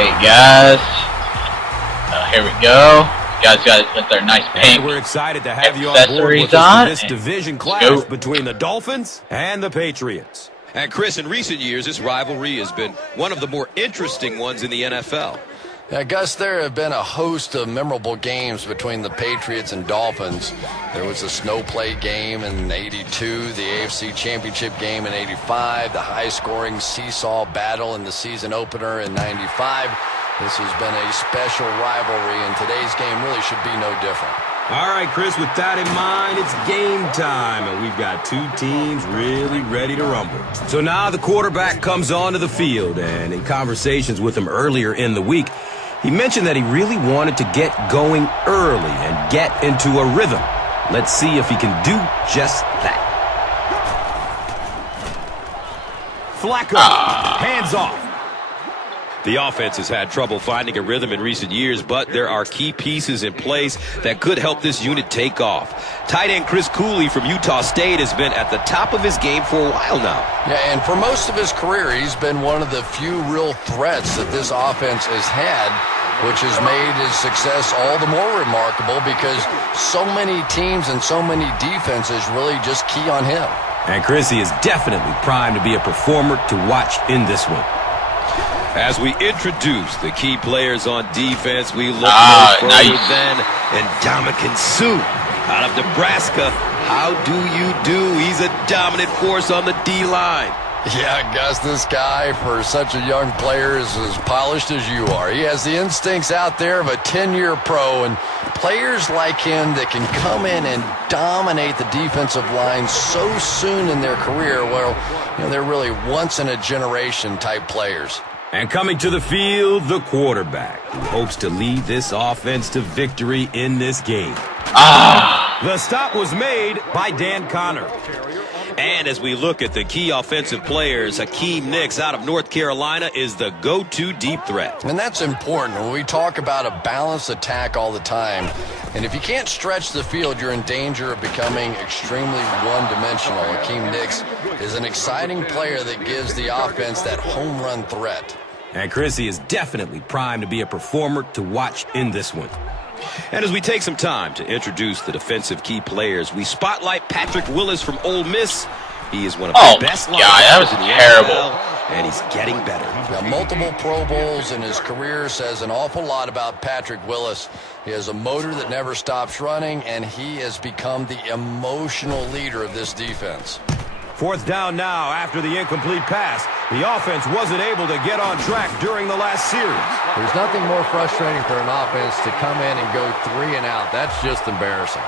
Hey guys, here we go. You guys got with their nice pink and we're excited to have you on board with us for this division clash between the Dolphins and the Patriots. And Chris, in recent years, this rivalry has been one of the more interesting ones in the NFL. Yeah, Gus, there have been a host of memorable games between the Patriots and Dolphins. There was the snowplay game in '82, the AFC Championship game in '85, the high-scoring seesaw battle in the season opener in '95. This has been a special rivalry, and today's game really should be no different. All right, Chris, with that in mind, it's game time, and we've got two teams really ready to rumble. So now the quarterback comes onto the field, and in conversations with him earlier in the week, he mentioned that he really wanted to get going early and get into a rhythm. Let's see if he can do just that. Flacco, hands off. The offense has had trouble finding a rhythm in recent years, but there are key pieces in place that could help this unit take off. Tight end Chris Cooley from Utah State has been at the top of his game for a while now. Yeah, and for most of his career, he's been one of the few real threats that this offense has had, which has made his success all the more remarkable because so many teams and so many defenses really just key on him. And Chris, he is definitely primed to be a performer to watch in this one. As we introduce the key players on defense, we look no further than Ndamukong Suh out of Nebraska. How do you do? He's a dominant force on the D-line. Yeah, Gus, this guy, for such a young player, is as polished as you are. He has the instincts out there of a 10-year pro, and players like him that can come in and dominate the defensive line so soon in their career, well, you know, they're really once-in-a-generation type players. And coming to the field, the quarterback, who hopes to lead this offense to victory in this game. The stop was made by Dan Connor. And as we look at the key offensive players, Hakeem Nicks out of North Carolina is the go-to deep threat. And that's important when we talk about a balanced attack all the time. And if you can't stretch the field, you're in danger of becoming extremely one-dimensional. Hakeem Nicks is an exciting player that gives the offense that home run threat. And Chrissy is definitely primed to be a performer to watch in this one. And as we take some time to introduce the defensive key players, we spotlight Patrick Willis from Ole Miss. He is one of the best linebackers in the NFL, and he's getting better. Now, multiple Pro Bowls in his career says an awful lot about Patrick Willis. He has a motor that never stops running, and he has become the emotional leader of this defense. Fourth down now after the incomplete pass. The offense wasn't able to get on track during the last series. There's nothing more frustrating for an offense to come in and go 3 and out. That's just embarrassing.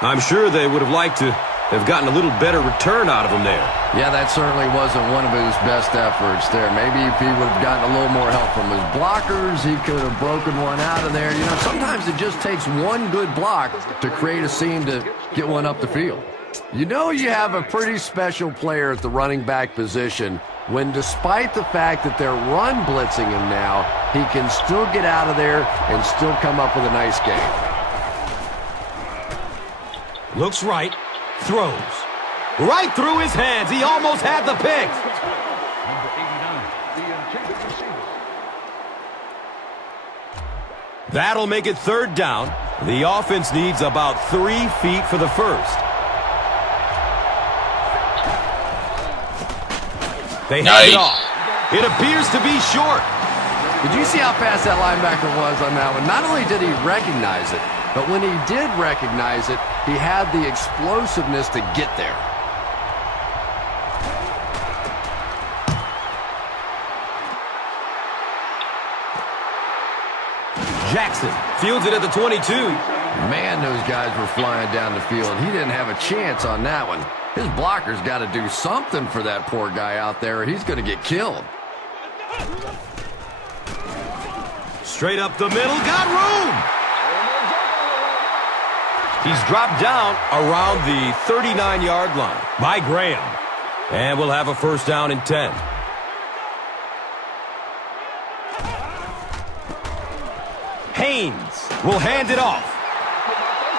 I'm sure they would have liked to have gotten a little better return out of him there. Yeah, that certainly wasn't one of his best efforts there. Maybe if he would have gotten a little more help from his blockers, he could have broken one out of there. You know, sometimes it just takes one good block to create a seam to get one up the field. You know you have a pretty special player at the running back position when, despite the fact that they're run blitzing him now, he can still get out of there and still come up with a nice game. Looks right, throws. Right through his hands. He almost had the pick. That'll make it third down. The offense needs about 3 feet for the first. They hand it off. It appears to be short. Did you see how fast that linebacker was on that one? Not only did he recognize it, but when he did recognize it, he had the explosiveness to get there. Jackson fields it at the 22. Man, those guys were flying down the field. He didn't have a chance on that one. His blocker's got to do something for that poor guy out there, or he's going to get killed. Straight up the middle, got room! He's dropped down around the 39-yard line by Graham. And we'll have a first down and 10. Haynes will hand it off.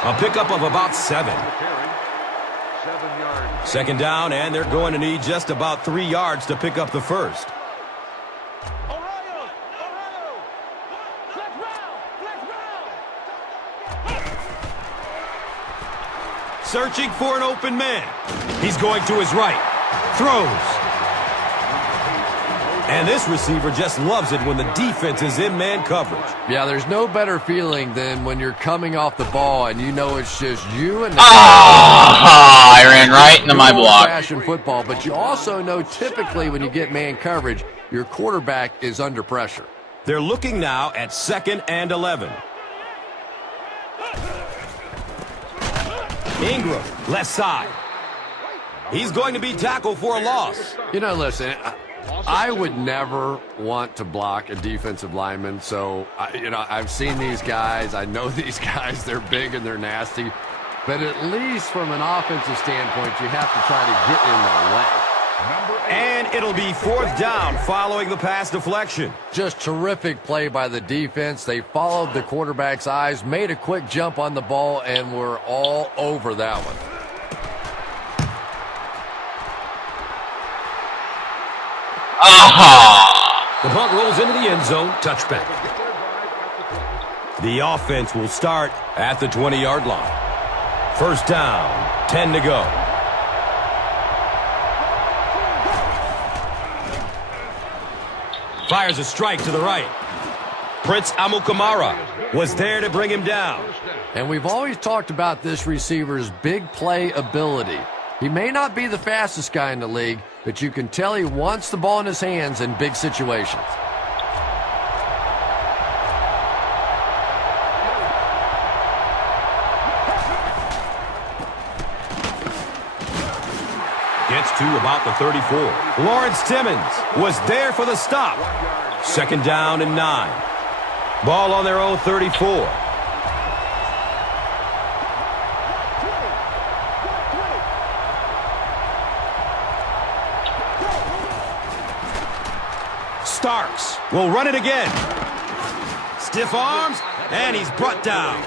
A pickup of about 7. Second down, and they're going to need just about 3 yards to pick up the first. Searching for an open man. He's going to his right. Throws. And this receiver just loves it when the defense is in man coverage. Yeah, there's no better feeling than when you're coming off the ball and you know it's just you and the I ran right into my block. Fashion football, but you also know typically when you get man coverage, your quarterback is under pressure. They're looking now at 2nd and 11. Ingram, left side. He's going to be tackled for a loss. You know, listen, I would never want to block a defensive lineman, so, I've seen these guys. I know these guys. They're big and they're nasty. But at least from an offensive standpoint, you have to try to get in their way. And it'll be 4th down following the pass deflection. Just terrific play by the defense. They followed the quarterback's eyes, made a quick jump on the ball, and were all over that one. The punt rolls into the end zone. Touchback. The offense will start at the 20-yard line. 1st down, 10 to go. Fires a strike to the right. Prince Amukamara was there to bring him down. And we've always talked about this receiver's big play ability. He may not be the fastest guy in the league, but you can tell he wants the ball in his hands in big situations. Gets to about the 34. Lawrence Timmons was there for the stop. 2nd down and 9. Ball on their own 34. Starks will run it again. Stiff arms, and he's brought down.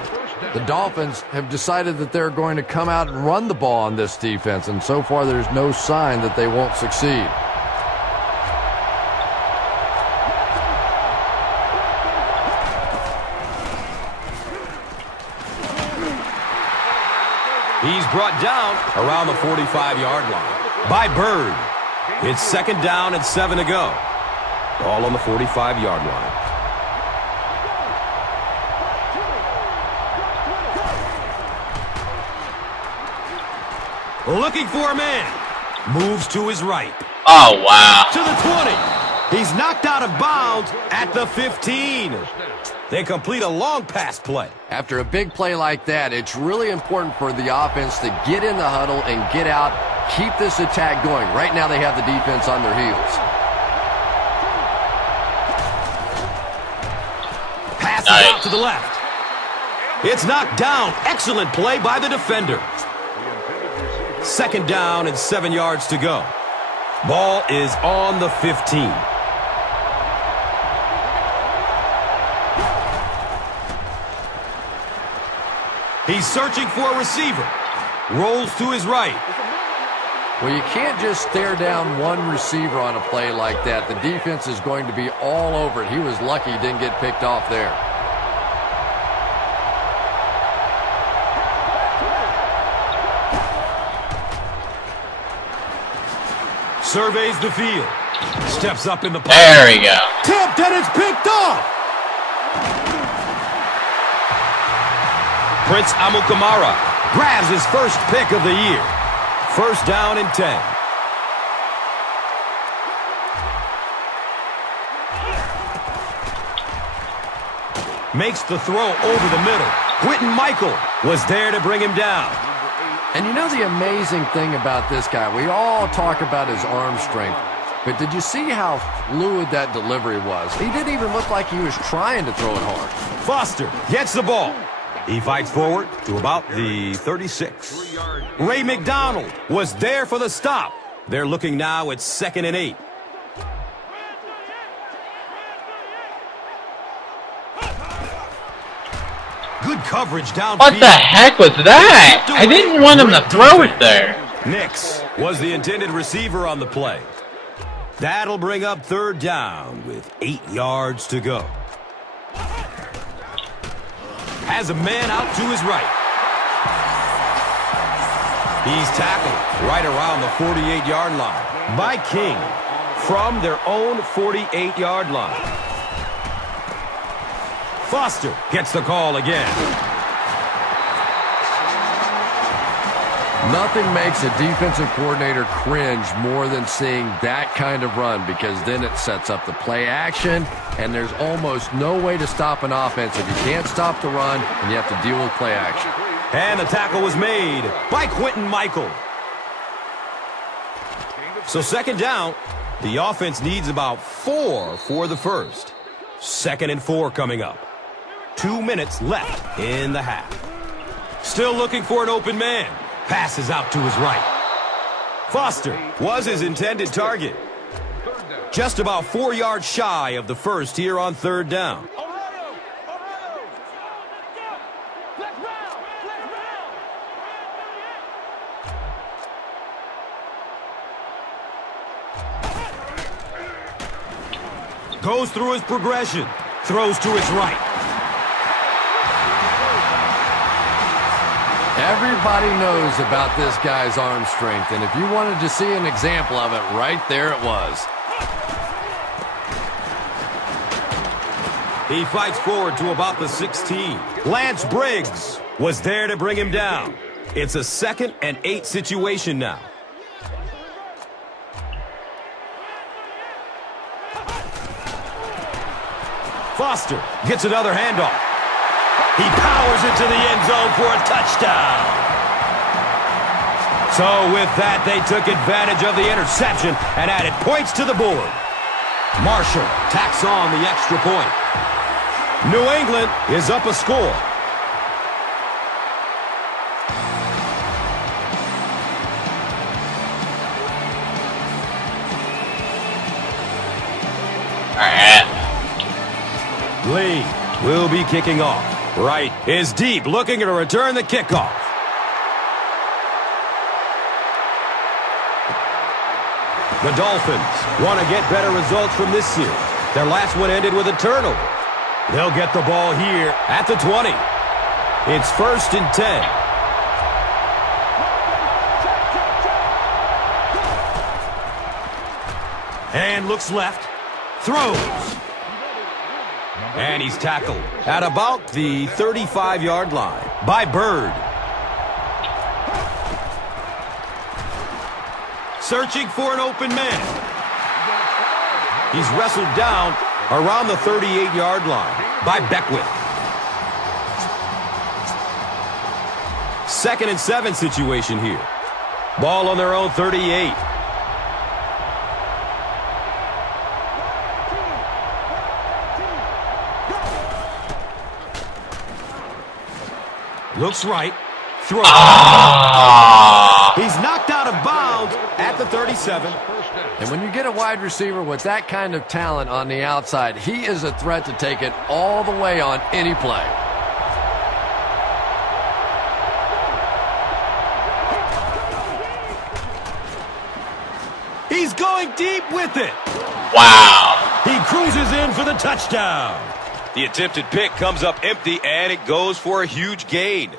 The Dolphins have decided that they're going to come out and run the ball on this defense, and so far there's no sign that they won't succeed. He's brought down around the 45-yard line by Bird. It's 2nd down and 7 to go. All on the 45-yard line. Looking for a man. Moves to his right. Oh, wow. To the 20. He's knocked out of bounds at the 15. They complete a long pass play. After a big play like that, it's really important for the offense to get in the huddle and get out, keep this attack going. Right now they have the defense on their heels. Passes out to the left. It's knocked down. Excellent play by the defender. 2nd down and 7 yards to go. Ball is on the 15. He's searching for a receiver. Rolls to his right. Well, you can't just stare down one receiver on a play like that. The defense is going to be all over it. He was lucky he didn't get picked off there. Surveys the field. Steps up in the pocket. There we go. Tipped and it's picked off. Prince Amukamara grabs his first pick of the year. 1st down and 10. Makes the throw over the middle. Quentin Michael was there to bring him down. And you know the amazing thing about this guy, we all talk about his arm strength, but did you see how fluid that delivery was? He didn't even look like he was trying to throw it hard. Foster gets the ball. He fights forward to about the 36. Ray McDonald was there for the stop. They're looking now at 2nd and 8. Good coverage downfield. What the heck was that? I didn't want him to throw it there. Nix was the intended receiver on the play. That'll bring up 3rd down with 8 yards to go. Has a man out to his right. He's tackled right around the 48-yard line by King from their own 48-yard line. Foster gets the call again. Nothing makes a defensive coordinator cringe more than seeing that kind of run, because then it sets up the play action, and there's almost no way to stop an offense if you can't stop the run and you have to deal with play action. And the tackle was made by Quentin Michael. So second down, the offense needs about 4 for the first. 2nd and 4 coming up. 2 minutes left in the half. Still looking for an open man. Passes out to his right. Foster was his intended target. Just about 4 yards shy of the first here on 3rd down. Goes through his progression. Throws to his right. Everybody knows about this guy's arm strength, and if you wanted to see an example of it, right there it was. He fights forward to about the 16. Lance Briggs was there to bring him down. It's a 2nd and 8 situation now. Foster gets another handoff. He powers it to the end zone for a touchdown. So with that, they took advantage of the interception and added points to the board. Marshall tacks on the extra point. New England is up a score. All right. Lee will be kicking off. Right is deep, looking to return the kickoff. The Dolphins want to get better results from this series. Their last one ended with a turnover. They'll get the ball here at the 20. It's 1st and 10. And looks left. Throws. And he's tackled at about the 35-yard line by Bird. Searching for an open man. He's wrestled down around the 38-yard line by Beckwith. 2nd and 7 situation here. Ball on their own 38. Looks right. Throws. He's knocked out of bounds at the 37. And when you get a wide receiver with that kind of talent on the outside, he is a threat to take it all the way on any play. He's going deep with it. Wow. He cruises in for the touchdown. The attempted pick comes up empty, and it goes for a huge gain.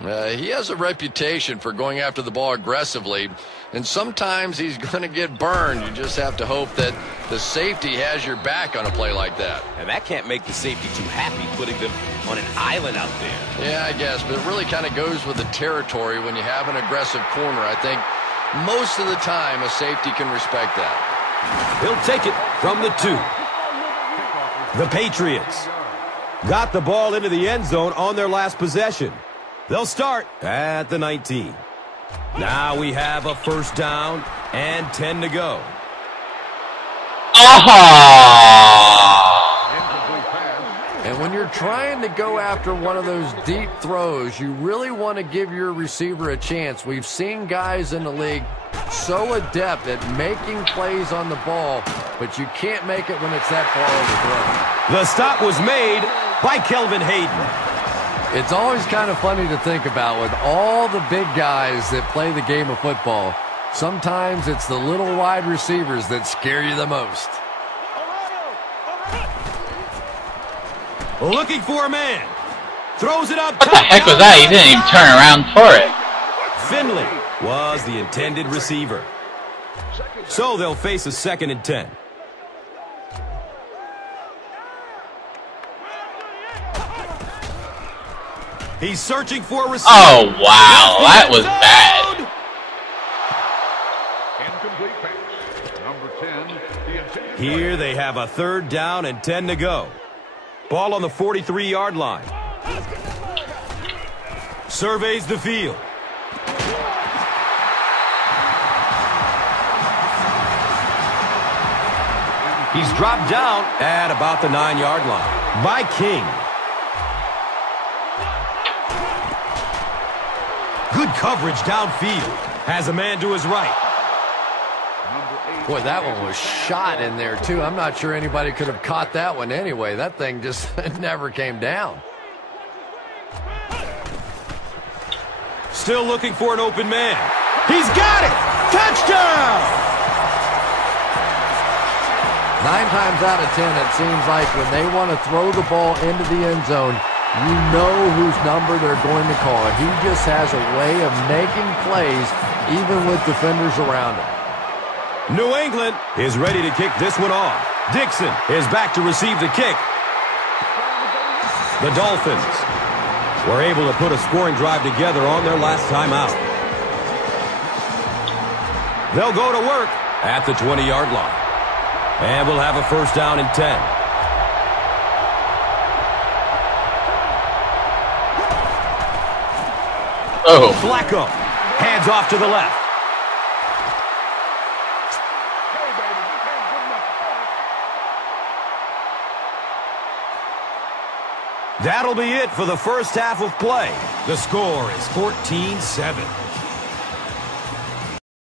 He has a reputation for going after the ball aggressively, and sometimes he's going to get burned. You just have to hope that the safety has your back on a play like that. And that can't make the safety too happy, putting them on an island out there. Yeah, I guess, but it really kind of goes with the territory when you have an aggressive corner. I think most of the time a safety can respect that. He'll take it from the 2. The Patriots got the ball into the end zone on their last possession. They'll start at the 19. Now we have a 1st down and 10 to go. And when you're trying to go after one of those deep throws, you really want to give your receiver a chance. We've seen guys in the league so adept at making plays on the ball, but you can't make it when it's that far overthrown. The stop was made by Kelvin Hayden. It's always kind of funny to think about with all the big guys that play the game of football. Sometimes it's the little wide receivers that scare you the most. Looking for a man. Throws it up. What the heck was that? He didn't even turn around for it. Finley was the intended receiver. So they'll face a 2nd and 10. He's searching for a receiver. Oh, wow. That was bad. Here they have a 3rd down and 10 to go. Ball on the 43-yard line. Surveys the field. He's dropped down at about the 9-yard line by King. Good coverage downfield. Has a man to his right. Boy, that one was shot in there, too. I'm not sure anybody could have caught that one anyway. That thing just never came down. Still looking for an open man. He's got it! Touchdown! 9 times out of 10, it seems like when they want to throw the ball into the end zone, you know whose number they're going to call. He just has a way of making plays even with defenders around him. New England is ready to kick this one off. Dixon is back to receive the kick. The Dolphins were able to put a scoring drive together on their last time out. They'll go to work at the 20-yard line. And we'll have a 1st down and 10. Oh. Flacco hands off to the left. That'll be it for the first half of play. The score is 14-7.